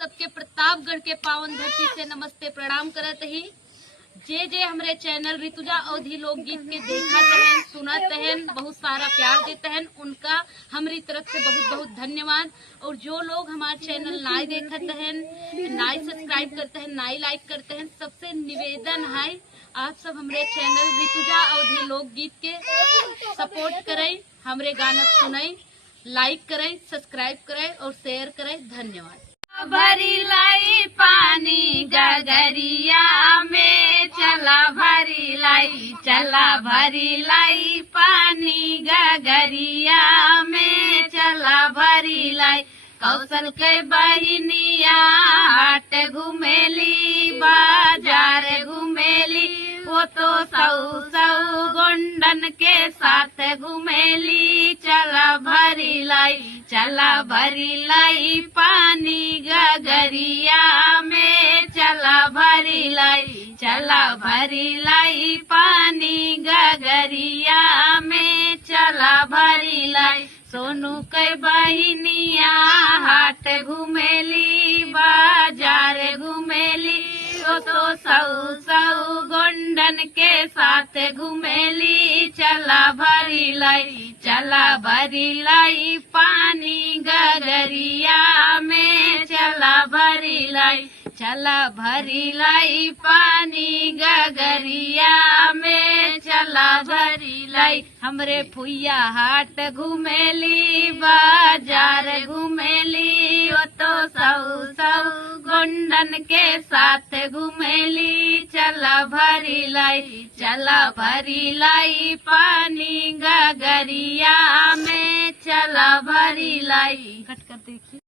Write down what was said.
सबके प्रतापगढ़ के पावन धरती से नमस्ते प्रणाम करत ही। जे हमरे चैनल ऋतुजा अवधि लोकगीत के देखत हन, सुनत हन, बहुत सारा प्यार देते हैं, उनका हमारी तरफ से बहुत बहुत धन्यवाद। और जो लोग हमारे चैनल नाई देखत हैं, नाई सब्सक्राइब करते हैं, नाई लाइक करते हैं, सबसे निवेदन है आप सब हमारे चैनल ऋतुजा अवधि लोकगीत के सपोर्ट करें, हमारे गाना सुनें, लाइक करें, सब्सक्राइब करें और शेयर करें। धन्यवाद। भरी लाई पानी गगरिया में चला भरी लाई, चला भरी लाई पानी गगरिया में चला भरी लाई। कौशल के बहिनिया हाट घुमेली, बाजार घुमेली, वो तो सऊ सऊ गोंडन के साथ घुमेली। चला भरी लाई, चला भरी लाई पानी गगरिया में, चला भरी लाई, चला भरी लाई पानी गगरिया में, चला भरी लाई। सोनू के बहिनिया हाट घुमेली, बाजार घुमेली, वो तो सऊ सऊ गोंडन के साथ घुमेली। चला भरी लाई, चला भरी लाई पानी गगरिया में, चला भरी लाई, चला भरी लाई पानी गगरिया में, चला भरी लाई। हमरे फुइया हाट घुमेली, बाजार घुमेली, वो तो सऊ सऊ गोंडन के साथ घुमेली। चला भरी लाई, चला भरी लाई पानी गगरिया में, चला भरी लाई। कट कर देखिए।